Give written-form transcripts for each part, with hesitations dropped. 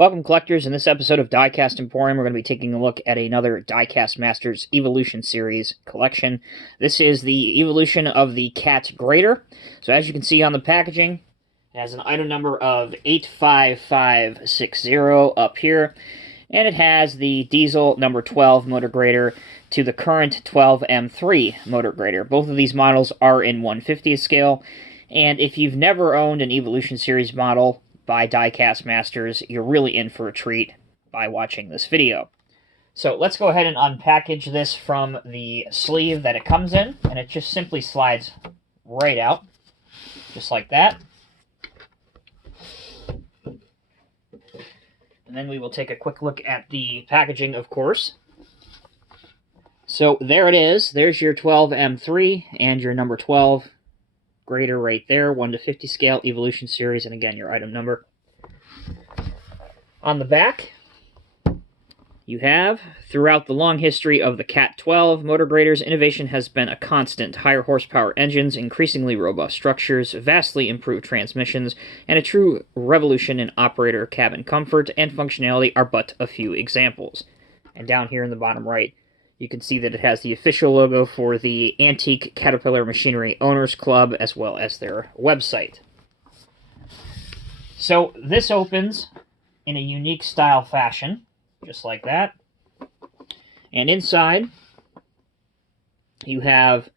Welcome, collectors. In this episode of Diecast Emporium, we're going to be taking a look at another Diecast Masters Evolution Series collection. This is the evolution of the Cat Grater. So as you can see on the packaging, it has an item number of 85560 up here, and it has the diesel number 12 motor grater to the current 12M3 motor grater. Both of these models are in 1/50th scale, and if you've never owned an Evolution Series model by Diecast Masters, you're really in for a treat by watching this video. So let's go ahead and unpackage this from the sleeve that it comes in, and it just simply slides right out, just like that. And then we will take a quick look at the packaging, of course. So there it is. There's your 12M3 and your number 12 grater right there, 1/50 scale Evolution Series, and again, your item number. On the back, you have, throughout the long history of the Cat 12 motor graders, innovation has been a constant. Higher horsepower engines, increasingly robust structures, vastly improved transmissions, and a true revolution in operator cabin comfort and functionality are but a few examples. And down here in the bottom right, you can see that it has the official logo for the Antique Caterpillar Machinery Owners Club, as well as their website. So this opens in a unique style fashion, just like that. And inside, you have,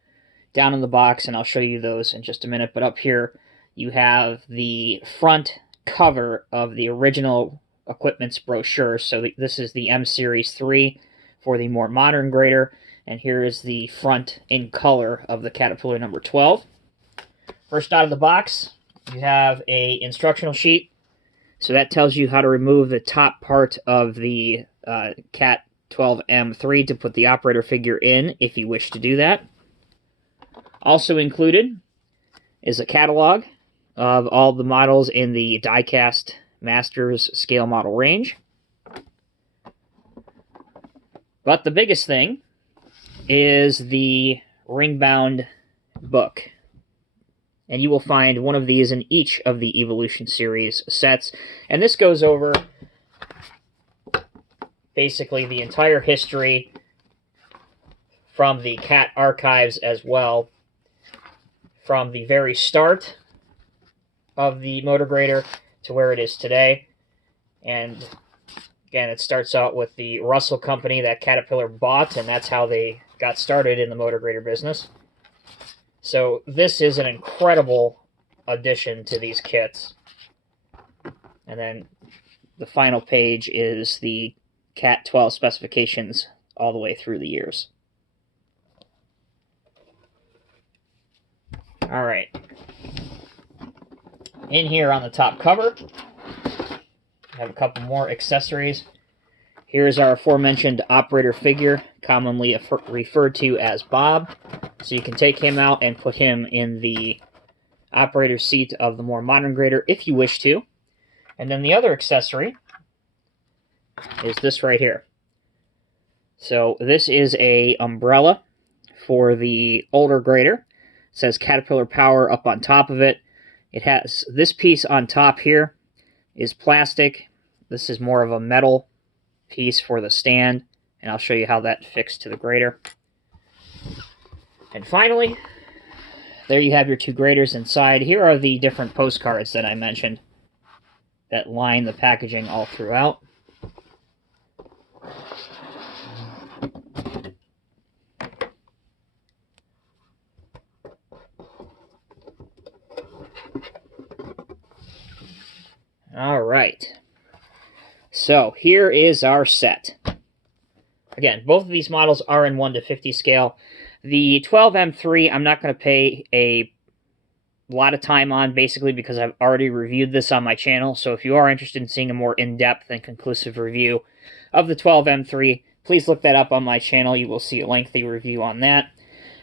down in the box, and I'll show you those in just a minute, but up here, you have the front cover of the original equipment's brochure. So this is the M Series 3 for the more modern grader, and here is the front in color of the Caterpillar number 12. First out of the box, you have a instructional sheet. So that tells you how to remove the top part of the Cat 12M3 to put the operator figure in, if you wish to do that. Also included is a catalog of all the models in the Diecast Masters scale model range. But the biggest thing is the ring-bound book. And you will find one of these in each of the Evolution Series sets. And this goes over basically the entire history from the Cat archives as well, from the very start of the motor grader to where it is today. And again, it starts out with the Russell Company that Caterpillar bought, and that's how they got started in the motor grader business. So this is an incredible addition to these kits. And then the final page is the Cat 12 specifications all the way through the years. All right. In here on the top cover, I have a couple more accessories. Here's our aforementioned operator figure, commonly referred to as Bob. So you can take him out and put him in the operator seat of the more modern grader if you wish to. And then the other accessory is this right here. So this is a umbrella for the older grader. It says Caterpillar Power up on top of it. It has this piece on top here is plastic. This is more of a metal piece for the stand, and I'll show you how that fixed to the grader. And finally, there you have your two graders inside. Here are the different postcards that I mentioned that line the packaging all throughout. All right. So here is our set. Again, both of these models are in 1/50 scale. The 12M3, I'm not going to pay a lot of time on, basically because I've already reviewed this on my channel. So if you are interested in seeing a more in-depth and conclusive review of the 12M3, please look that up on my channel. You will see a lengthy review on that.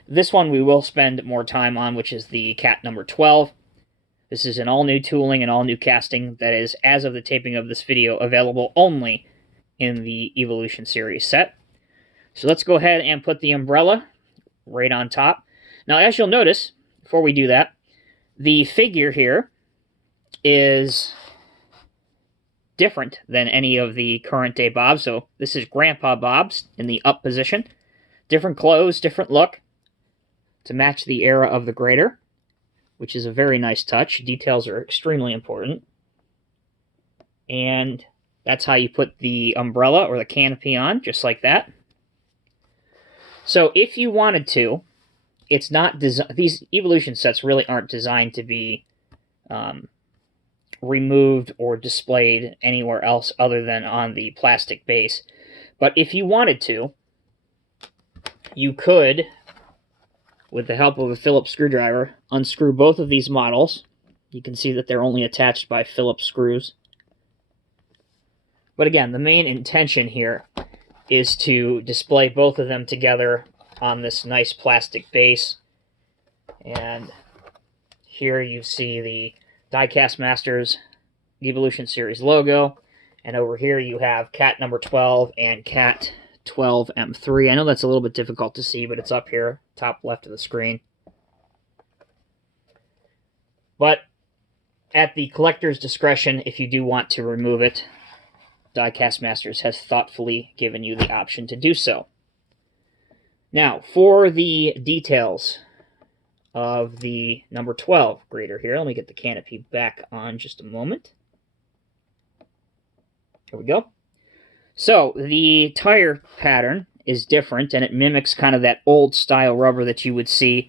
This one we will spend more time on, which is the Cat number 12. This is an all-new tooling and all-new casting that is, as of the taping of this video, available only in the Evolution Series set. So let's go ahead and put the umbrella right on top. Now, as you'll notice, before we do that, the figure here is different than any of the current day bobs. So this is Grandpa Bob's in the up position. Different clothes, different look to match the era of the grader, which is a very nice touch. Details are extremely important. And that's how you put the umbrella or the canopy on, just like that. So if you wanted to, it's not these Evolution sets really aren't designed to be removed or displayed anywhere else other than on the plastic base. But if you wanted to, you could, with the help of a Phillips screwdriver, unscrew both of these models. You can see that they're only attached by Phillips screws. But again, the main intention here is to display both of them together on this nice plastic base. And here you see the Diecast Masters Evolution Series logo. And over here you have Cat number 12 and Cat 12M3. I know that's a little bit difficult to see, but it's up here, top left of the screen. But at the collector's discretion, if you do want to remove it, Diecast Masters has thoughtfully given you the option to do so. Now, for the details of the number 12 grader here, let me get the canopy back on just a moment. Here we go. So, the tire pattern is different, and it mimics kind of that old style rubber that you would see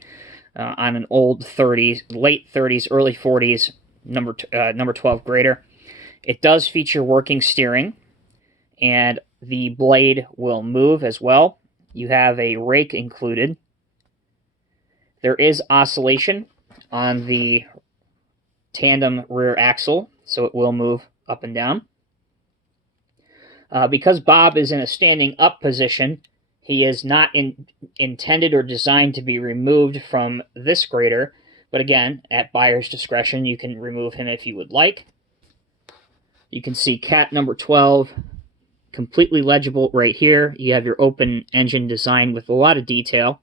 on an old 30s, late 30s, early 40s number 12 grader. It does feature working steering, and the blade will move as well. You have a rake included. There is oscillation on the tandem rear axle, so it will move up and down. Because Bob is in a standing up position, he is not intended or designed to be removed from this grader, but again, at buyer's discretion, you can remove him if you would like. You can see Cat number 12, completely legible right here. You have your open engine design with a lot of detail.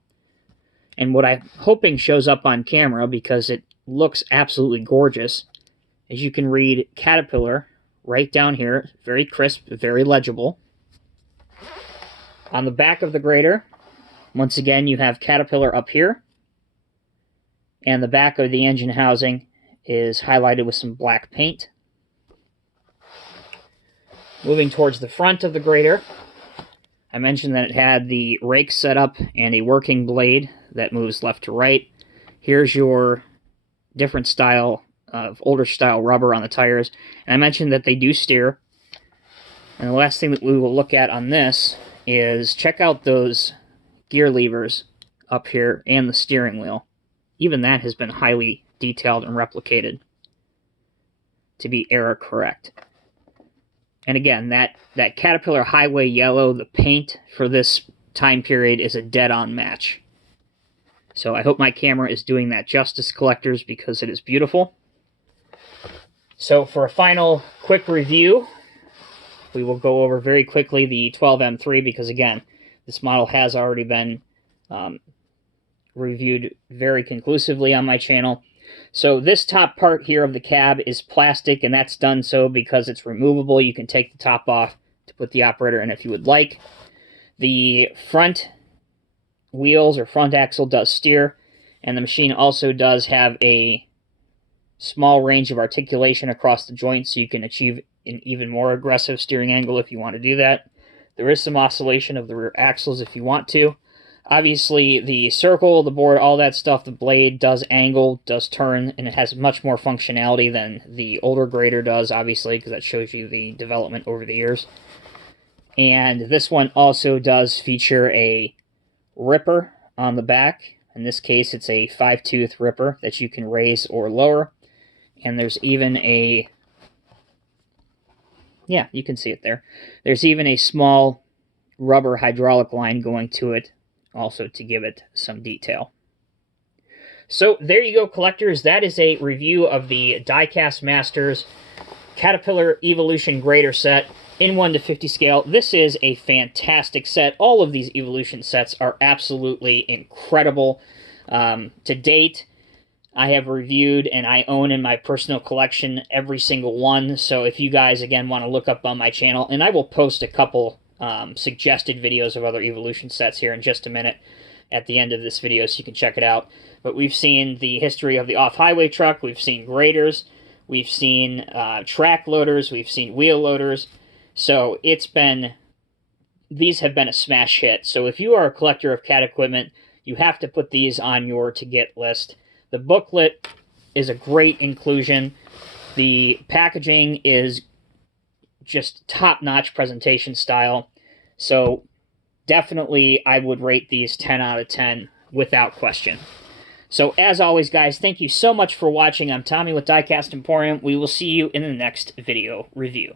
And what I'm hoping shows up on camera, because it looks absolutely gorgeous, is you can read Caterpillar right down here. Very crisp, very legible. On the back of the grader, once again, you have Caterpillar up here. And the back of the engine housing is highlighted with some black paint. Moving towards the front of the grader, I mentioned that it had the rake setup and a working blade that moves left to right. Here's your different style of older style rubber on the tires. And I mentioned that they do steer. And the last thing that we will look at on this is check out those gear levers up here and the steering wheel. Even that has been highly detailed and replicated to be error correct. And again, that Caterpillar Highway Yellow, the paint for this time period is a dead-on match. So I hope my camera is doing that justice, collectors, because it is beautiful. So for a final quick review, we will go over very quickly the 12M3, because again, this model has already been reviewed very conclusively on my channel. So this top part here of the cab is plastic, and that's done so because it's removable. You can take the top off to put the operator in if you would like. The front wheels or front axle does steer, and the machine also does have a small range of articulation across the joints, so you can achieve an even more aggressive steering angle if you want to do that. There is some oscillation of the rear axles if you want to. Obviously, the circle, the board, all that stuff, the blade does angle, does turn, and it has much more functionality than the older grader does, obviously, because that shows you the development over the years. And this one also does feature a ripper on the back. In this case, it's a 5-tooth ripper that you can raise or lower. And there's even a... yeah, you can see it there. There's even a small rubber hydraulic line going to it, also to give it some detail. So there you go, collectors. That is a review of the Diecast Masters Caterpillar Evolution Grader set in 1:50 scale. This is a fantastic set. All of these Evolution sets are absolutely incredible. To date, I have reviewed and I own in my personal collection every single one. So if you guys, again, want to look up on my channel, and I will post a couple suggested videos of other Evolution sets here in just a minute at the end of this video so you can check it out. But we've seen the history of the off-highway truck, we've seen graders, we've seen track loaders, we've seen wheel loaders. So these have been a smash hit. So if you are a collector of cat equipment, you have to put these on your to-get list. The booklet is a great inclusion. The packaging is just top-notch presentation style. So definitely I would rate these 10 out of 10 without question. So as always, guys, thank you so much for watching. I'm Tommy with Diecast Emporium. We will see you in the next video review.